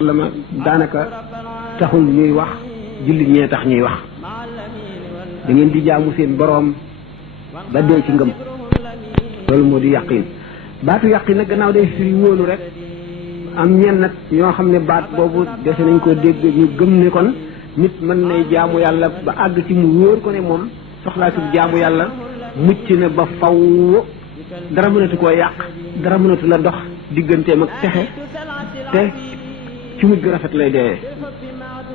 lama daanaka taxul ñuy wax jullit ñee tax ñuy wax da ngeen di jaamu seen boroom ba dee ci ngëm loolu moo di yaqin baatu yaqin nag gannaaw day firi wóolu rek am ñenn nag ñoo xam ne baat boobu dese nañ ko dégg ñu gëm ne kon nit mën nay jaamu yàlla ba àgg ci mu wóor ko ne moom soxlaatul jaamu yàlla mucc na ba faw dara mënatu koo yàq dara mënatu la dox digganteem ak texe te ci mujj gu rafet lay dee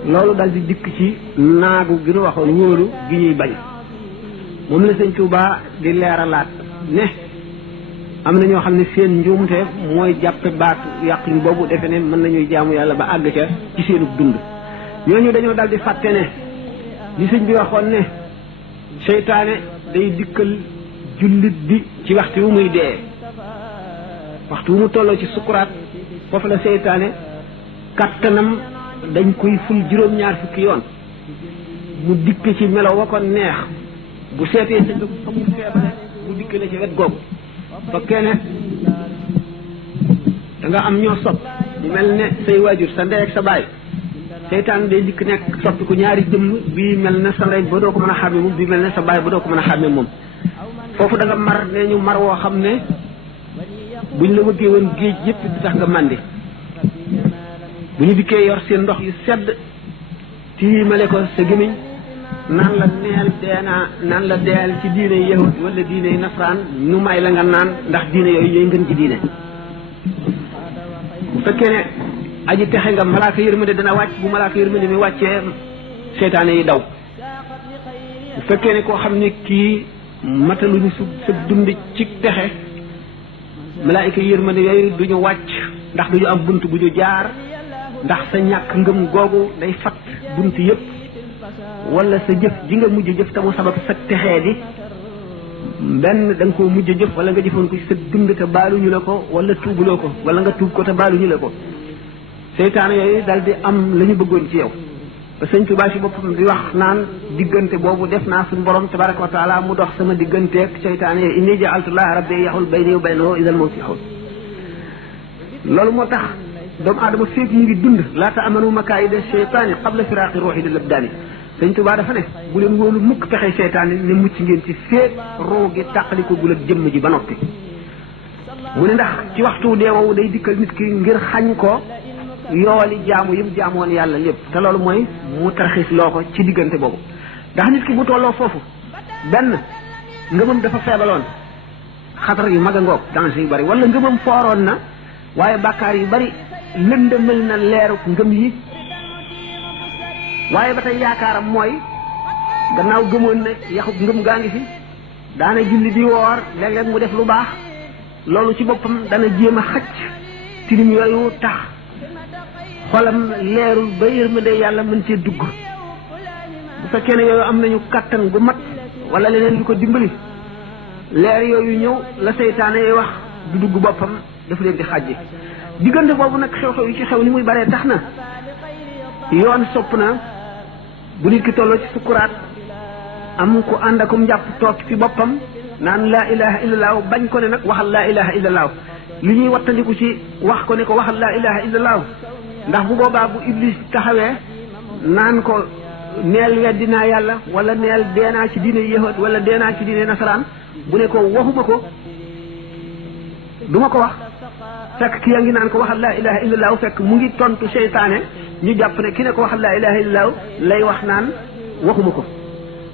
loolu dal di dikk ci naagu gi nu waxoon wóolu gi ñuy bañ moom la sëñ Tuubaa di leeralaat ne am na ñoo xam ne seen njuumte mooy jàppe baatu yàqin boobu defe ne mën nañuy jaamu yàlla ba àgg ca ci seenu dund ñooñu dañoo dal di fàtte ne li sëñ bi waxoon ne seytaane day dikkal jullit bi ci waxtu wu muy dee waxtu wu mu tolloo ci sukuraat foofu la seytaane kattanam dañ koy ful juróom-ñaar fukki yoon mu dikk ci melo wa ko neex bu seetee sa ngëm fa mu feebale mu dikk la ci wet googu fekkee ne da nga am ñoo sopp mu mel ne say waajur sa ndey ak sa baay seytaan day dikk nekk soppi ko ñaari jëmm bii mel ne sa ndey ba doo ko mën a xàmme moom bii mel ne sa baay ba doo ko mën a xàmme moom foofu da nga mar nee ñu mar woo xam ne buñ la wëggee woon géej yépp di tax nga màndi bu ñu dikkee yor seen ndox yu sedd tiimale ko sa gémmiñ naan la neel deenaa naan la deel ci diine yahud wala diine nasaraan nu may la nga naan ndax diine yooyu ñooy ngën ci diine bu fekkee ne aji texe nga malaaka yërmande dana wàcc bu malaaka yërmande mi wàccee seytaane yi daw bu fekkee ne koo xam ne kii mataluñu sa dund ci texe malaayika yërmande yooyu duñu wàcc ndax duñu am bunt bu ñu jaar ndax sa ñàkk ngëm googu day fat bunt yëpp wala sa jëf ji nga mujj jëf te mu sabab sa texee di benn da nga koo mujj jëf wala nga jëfoon ko ci sa dund te baaluñu la ko wala tuubuloo ko wala nga tuub ko te baaluñu la ko seytaane yooyu dal di am la ñu bëggoon ci yow ba sëñ Tuubaa si boppam di wax naan diggante boobu def naa suñu borom tabaraka wa taala mu dox sama digganteeg seytaane yooyu inni ja'altullaha rabbi yaxul bayni wa baynahu idal mawti yaxul loolu moo tax doomu aadama féeg mu ngi dund laata amanu makaayida seytaani qabla firaaqi ruuxi di labdaani sëñ Tuubaa dafa ne bu leen wóolu mukk pexe seytaane ne mucc ngeen ci féeg ruu gi tàqali ko gul ak jëmm ji ba noppi mu ne ndax ci waxtu deewowu day dikkal nit ki ngir xañ ko yooli jaamu yëpp jaamoon yàlla lépp te loolu mooy mu tarxiis loo ko ci diggante boobu ndax nit ki bu tolloo foofu benn ngëmam dafa feebaloon xatar yu mag a ngoog danger yu bari wala ngëmam fooroon na waaye bàkkaar yu bari lëndëmal na leeru ngëm yi waaye ba tey yaakaaram mooy gannaaw gëmoon ne yaxub ngëm gaa ngi fi daana julli di woor léeg-léeg mu def lu baax loolu ci boppam dana jéem a xacc tilim yooyu tax xolam leerul ba yërmande yàlla mën cee dugg bu fekkee ne yooyu am nañu kattan gu mat wala leneen lu ko dimbali leer yooyu ñëw la seytaane yi wax du dugg boppam dafa leen di xàjji diggante boobu nag xew-xew yi ci xew ni muy baree tax na yoon sopp na bu nit ki tolloo ci sukkuraat am ku ànd akum njàpp toog fi boppam naan laa ilaha illallah bañ ko ne nag waxal laa ilaha illallah li ñuy wattandiku ci wax ko ne ko waxal laa ilaha illallah ndax bu boobaa bu iblis taxawee naan ko neel weddinaa yàlla wala neel deenaa ci diine yahud wala deenaa ci diine nasaraan bu ne ko waxuma ko duma ko wax fekk ki yaa ngi naan ko waxal laa ilaha illallah fekk mu ngi tontu seytaane ñu jàpp ne ki ne ko waxal laa ilaha illallah lay wax naan waxuma ko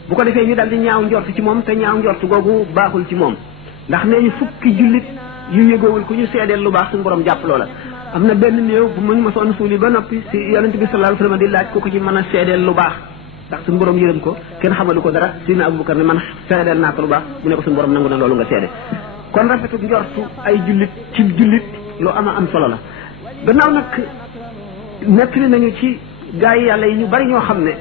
bu ko defee ñu dal di ñaaw njort ci moom te ñaaw njort googu baaxul ci moom ndax nee ñu fukki jullit yu yëgoowul ku ñu seedeel lu baax suñu borom jàpp loola am na benn néew bu muñ ma soon suuli ba noppi si yonent bi sallallahu alayhi wasallam di laaj ko ci mën a seedeel lu baax ndax suñu borom yërëm ko kenn xamalu ko dara Sidina Abubakar ne man seedeel naa ko lu baax mu ne ko suñu borom nangu na loolu nga seede kon rafetu njortu ay jullit ci jullit lu am solo la gannaaw nag nettali nañu ci gaa yi yàlla yi ñu bari ñoo xam ne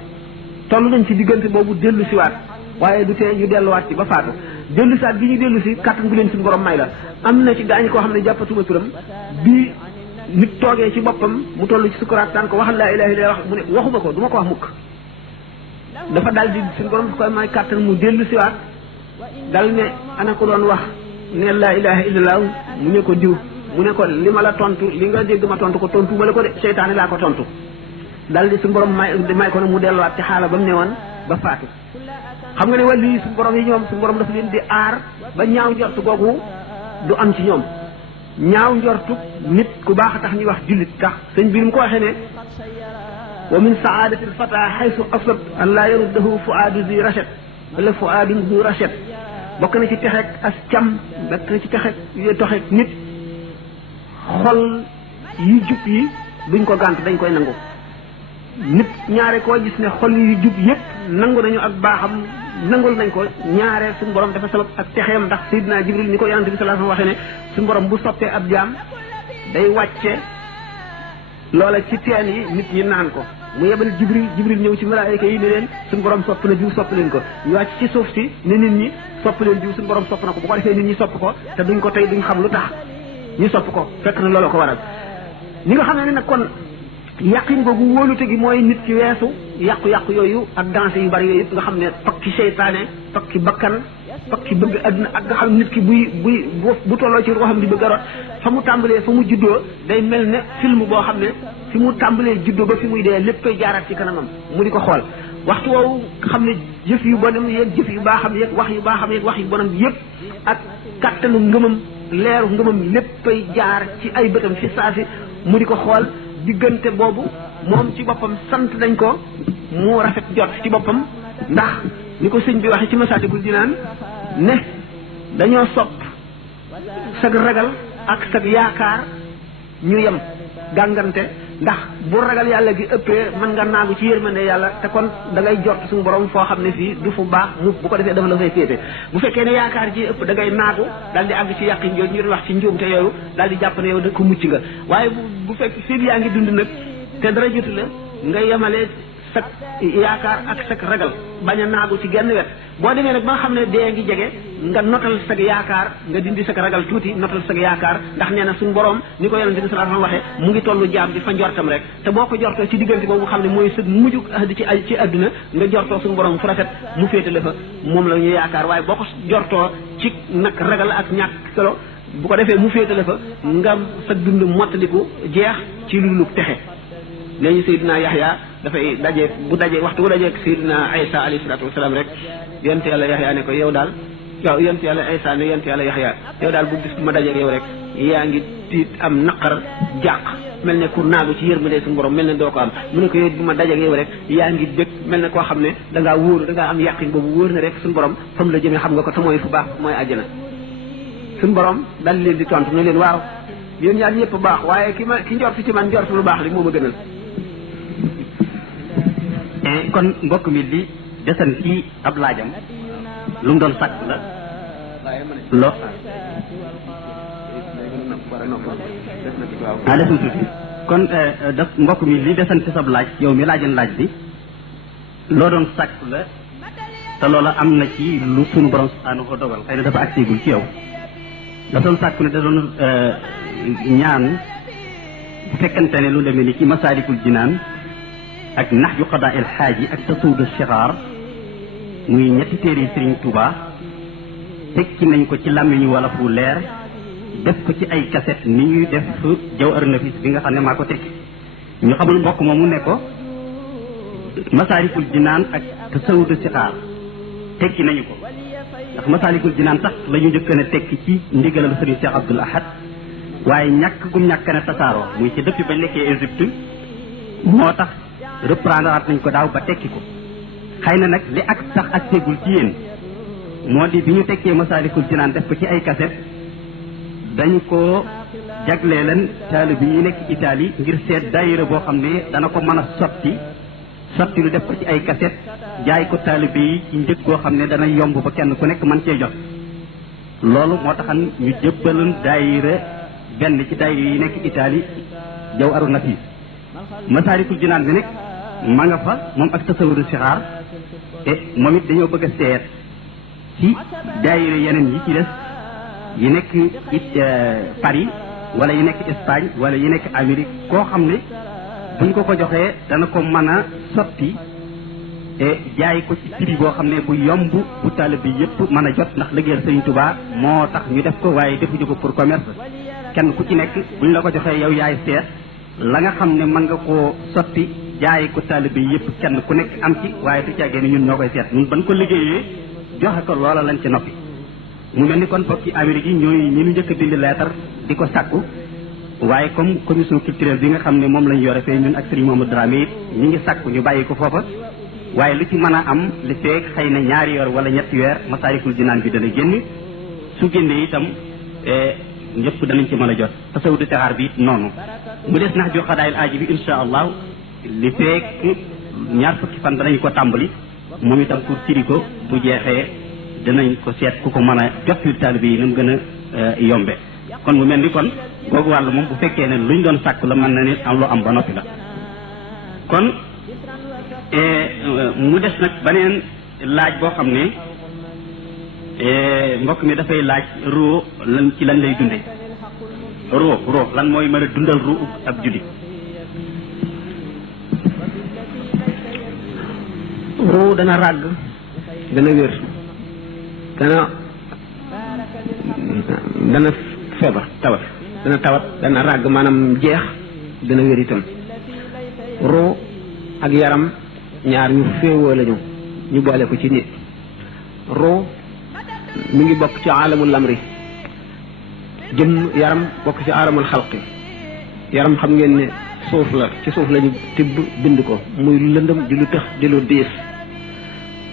toll nañ ci diggante boobu dellu siwaat waaye du tee ñu delluwaat ci ba faatu dellu siwaat bi ñu dellu si kàttan gu leen suñu borom may la am na ci gaañi koo xam ne jàppatuma turam bii nit toogee ci boppam mu toll ci sukuraat daan ko waxal laa ilaha illa wax mu ne waxuma ko du ma ko wax mukk dafa dal di suñu borom koy may kàttan mu dellu siwaat dal ne ana ko doon wax ne laa ilaha illallah mu ne ko diw mu ne ko li ma la tontu li nga dégg ma tontu ko tontu ma la ko de seytaane laa ko tontu dal di suñu borom may ko nag mu delluwaat ci xaala ba mu ne woon ba faatu xam nga ne wàllu yi suñu borom yi ñoom suñu borom dafa leen di aar ba ñaaw njortu googu du am ci ñoom ñaaw njortu nit ku baax a tax ñuy wax jullit tax sëñ bi mu ko waxee ne wa min saadati lfata xaysu asab an laa yaruddahu fuaadu zi rachet wala fuaadun zi rachet bokk na ci texeeg as cam bokk na ci toxeeg nit xol yu jub yi duñ ko gànt dañ koy nangu nit ñaare koo gis ne xol yu jub yëpp nangu nañu ak baaxam nangul nañ ko ñaare suñu borom dafa sabab ak texeem ndax Seydina Jibril ni ko yonante bi sallallahu alayhi wasallam waxee ne suñu borom bu soppee ab jaam day wàcce loola ci teen yi nit ñi naan ko mu yebal Jibril ñëw ci malaayika yi ne leen suñu borom sopp na diw sopp leen ko ñu wàcc ci suuf si ne nit ñi sopp leen diw suñu borom sopp na ko bu ko defee nit ñi sopp ko te duñ ko tey duñ xam lu tax ñu sopp ko fekk na loolu ko waral ñi nga xam ne nag kon yàqin googu wóolute gi mooy nit ki weesu yàqu-yàqu yooyu ak danse yu bari yooyu yëpp nga xam ne pakki seytaane pakki bakkan pakki bëgg adduna ak nga xam nit ki bu tolloo ci koo xam di bëgg a rot fa mu tàmbalee fa mu juddoo day mel ne film boo xam ne fi mu tàmbalee juddoo ba fi muy dee lépp koy jaaraat ci kanamam mu di ko xool waxtu woowu xam ne jëf yu bonam yeeg jëf yu baaxam yeeg wax yu baaxam yeeg wax yu bonam yëpp ak kattanu ngëmam leeru ngëmam léppay jaar ci ay bëtam fi saasi mu di ko xool diggante boobu moom ci boppam sant dañ ko mu rafet jot ci boppam ndax ni ko sëñ bi waxee ci Masaalikul Jinaan ne dañoo sopp sag ragal ak sag yaakaar ñu yem gàngante ndax bu ragal yàlla gi ëppee mën nga naagu ci yërmande yàlla te kon da ngay jot suñu borom foo xam ne fii du fu baax mu bu ko defee dafa la fay féete bu fekkee ne yaakaar ji ëpp da ngay naagu daal di àgg ci yàqin jooju ñu doon wax ci njuumte yooyu daal di jàpp ne yow da ko mucc nga waaye bu fekk fii yaa ngi dund nag te dara jotu la nga yemale sag yaakaar ak sag ragal bañ a naagu ci genn wet boo demee nag ba nga xam ne dee ngi jege nga notal sag yaakaar nga dindi sag ragal tuuti notal sag yaakaar ndax nee na suñu borom ni ko yonente bi sallallahu alayhi wasallam waxee mu ngi tollu jaam bi fa njortam rek te boo ko jortoo ci diggante boobu xam ne mooy sëg mujj ci adduna nga jortoo suñu borom fu rafet mu féetale fa moom la ñu yaakaar waaye boo ko jortoo ci nag ragal ak ñàkk solo bu ko defee mu féetale fa nga sag dund mottaliku jeex ci lu texe nee ñu Seydina Yaxya dafay daje bu daje waxtu bu dajeeg Seydina Isa alayhi salaatu wasalaam rek yonent yàlla Yaxya ne ko yow daal waaw yonent yàlla Isa ne yonent yàlla Yaxya yow daal bu bis bu ma dajeeg yow rek yaa ngi tiit am naqar jàq mel ne ku naagu ci yërmande suñu borom mel ne doo ko am mu ne ko yow bu ma dajeeg yow rek yaa ngi bëgg mel ne koo xam ne da ngaa wóoru da ngaa am yàqin boobu wóor na rek suñu borom fam la jëmee xam nga ko te mooy fu baax mooy àjjana suñu borom daal leen di tontu ne leen waaw yéen ñaar ñëpp baax waaye ki njort ci man njort lu baax li moo ma gënal. kon mbokk mi di desan ci ab laajam lu mu doon sàkk la lo desul tuuti kon daf mbokk mi li desan ci sab laaj yow mi laajan laaj bi loo doon sàkk la te loola am na ci lu sunu borom subhanahu wa dogal xëy na dafa agseegul ci yow da doon sàkk ne da doon ñaan bu fekkante ne lu demee ni ci Masaalikul Jinaan ak Nahju Qadaa il Xaaji ak Tasawudu Sixaar muy ñetti téere Sëriñ Tuubaa tekki nañ ko ci làmmiñu wala fu leer def ko ci ay kaset ni ñuy def Jawharu Nafiis bi nga xam ne maa ko tekki ñu xamul mbokk moomu ne ko Masaalikul Jinaan ak Tasawudu Sixaar tekki nañu ko ndax Masaalikul Jinaan sax la ñu njëkk a tekki ci ndigalal Sëriñ Cheikh Abdoul Ahad waaye ñàkk gum ñàkk na tasaaroo muy ci depuis bañ nekkee Égypte moo tax reprendre nañ ko daaw ba tekki ko xëy na nag li ak tax ak seegul ci yéen moo di bi ñu tekkee Masaalikul Jinaan def ko ci ay kaset dañ ko jaglee leen taalibe yi nekk Italie ngir seet daayira boo xam ne dana ko mën a sotti lu def ko ci ay kaset jaay ko taalibe yi ci njëg goo xam ne dana yomb ba kenn ku nekk mën cee jot loolu moo taxan ñu jëbbaloon daayira benn ci daayira yi nekk Italie Jawharu Nafiis Masaalikul Jinaan bi nag ma nga fa moom ak Tasawudu Sixaar te moom it dañoo bëgg a seet ci daayira yeneen yi ci des yi nekk Paris wala yi nekk Espagne wala yi nekk Amérique koo xam ne buñ ko ko joxee dana ko mën a sotti jaay ko ci prix boo xam ne bu yomb bu taalibe bi yëpp mën a jot ndax liggéeyal Sëriñ Tuubaa moo tax ñu def ko waaye defuñu ko pour commerce kenn ku ci nekk buñ la ko joxee yow yaay seet la nga xam ne mën nga koo sotti jaay ko taalibe yëpp kenn ku nekk am ci waaye du caagee ni ñun ñoo koy seet ñun ban ko liggéeyee joxe ko loola lañ ci noppi. mu mel ni kon bokki Amérique yi ñooy ñi ñu njëkk a bind leetar di ko sàkku waaye comme commission culturelle bi nga xam ne moom lañ yore fee ñun ak Serigne Mamadou Dramé it ñi ngi sàkku ñu bàyyi ko foofa waaye lu ci mën a am li feeg xëy na ñaari weer wala ñetti weer Masaalikul Jinaan bi dana génn su génnee itam ñëpp danañ ci mën a jot tasawudu taxaar bi it noonu mu des nax jox xadaayil aaji bi insha allah li feeg ñaar fukki fan danañ ko tàmbali moom itam pour tiri ko bu jeexee danañ ko seet ku ko mën a jot yu taalibe yi na mu gën a yombe kon mu mel ni kon googu wàll moom bu fekkee ne luñ doon sàkk la mën na ne am lu am ba noppi la kon mu des nag beneen laaj boo xam ne mbokk mi dafay laaj ruu lan ci lan lay dunde ruu lan mooy mën a dundal ruu ab jullit. ruu dana ràgg dana wér dana feebar tawat dana ràgg maanaam jeex dana wér itam. ruu ak yaram ñaar ñu féewoo lañu ñu boole ko ci nit. ruu mi ngi bokk ci alamul lamri jëm yaram bokk ci alamul xalqi. yaram xam ngeen ne suuf la ci suuf lañu tibb bind ko muy lu lëndëm di lu tëx di lu diis.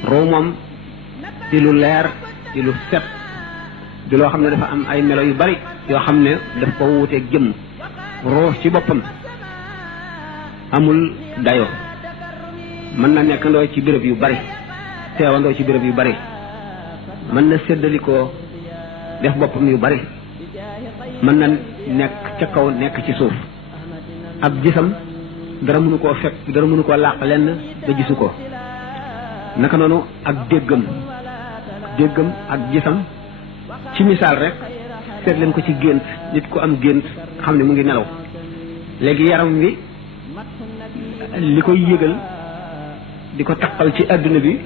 ruu moom di lu leer di lu set di loo xam ne dafa am ay melo yu bari yoo xam ne daf ko wuuteeg jëmm. ruu ci boppam amul dayo mën na nekkandoo ci béréb yu bari teewandoo ci béréb yu bari mën na séddalikoo def boppam yu bari mën na nekk ca kaw nekk ci suuf. ab gisam dara mënu koo fekk dara mënu koo làq lenn ba gisu ko. naka noonu ak déggam ak gisam ci misaal rek seet leen ko ci gént nit ku am gént xam ne mu ngi nelaw léegi yaram wi li koy yëgal di ko taqal ci adduna bi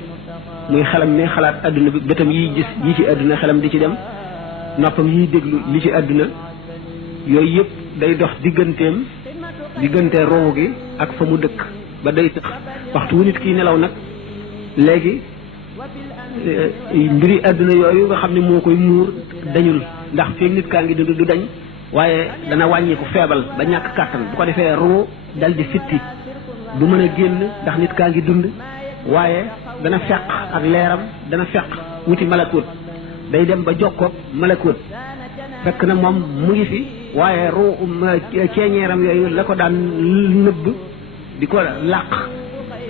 muy xelam ne xalaat adduna bi bëtam yiy gis yi ci adduna xelam di ci dem noppam yiy déglu li ci adduna yooyu yëpp day dox diggante roowu gi ak fa mu dëkk ba day tëx waxtu wu nit kiy nelaw nag léegi mbiri adduna yooyu nga xam ne moo koy muur dañul ndax feeg nit kaa ngi dund du dañ waaye dana wàññiku feebal ba ñàkk kàttan bu ko defee ruu dal di fitti du mën a génn ndax nit kaa ngi dund waaye dana feq ak leeram dana feq wuti malakut day dem ba jokkoog malakut fekk na moom mu ngi fi waaye ruu ceeñeeram yooyu la ko daan nëbb di ko làq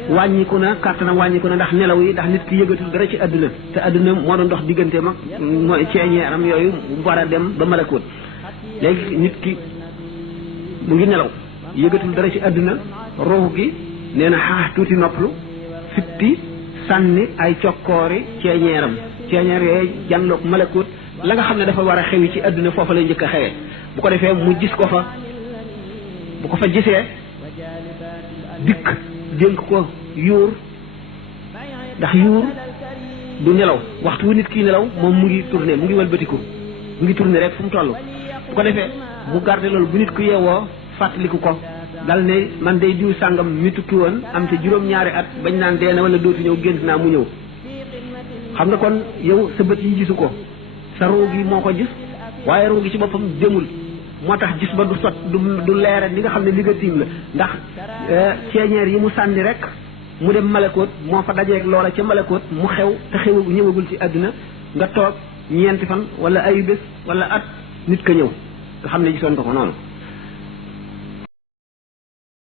wàññiku na kàttanam wàññiku na ndax nelaw yi ndax nit ki yëgatul dara ci àdduna te àdduna moo doon dox diggante mag mooy ceeñeeram yooyu mu war a dem ba malakut léegi nit ki mu ngi nelaw yëgatul dara ci àdduna ruux gi nee na xaax tuuti nopplu fitti sànni ay cokkoori ceeñeeram ceeñeer yooyu janloog malakut la nga xam ne dafa war a xewi ci àdduna foofa lay njëkk a xewee bu ko defee mu gis ko fa bu ko fa gisee dikk dénk ko yuur ndax yuur du nelaw waxtu wu nit kii nelaw moom mu ngi tourné mu ngi walbatiku mu ngi tourné rek fu mu toll bu ko defee mu garde loolu bu nit ku yeewoo fàttaliku ko dal ne man day diw sàngam mi tukki woon am te juróom-ñaari at bañ naan dee na wala dootu ñëw gént naa mu ñëw xam nga kon yow sa bët yi gisu ko sa ruu gi moo ko gis waaye ruu gi ci boppam demul moo tax gis ba du sot du leere li nga xam ne li nga tiim la ndax ceeñeer yi mu sànni rek mu dem malakoot moo fa dajeeg loola ca malakoot mu xew te ñëwagul ci àdduna nga toog ñeenti fan wala ay bés wala at nit ka ñëw nga xam ne gisoon nga ko noonu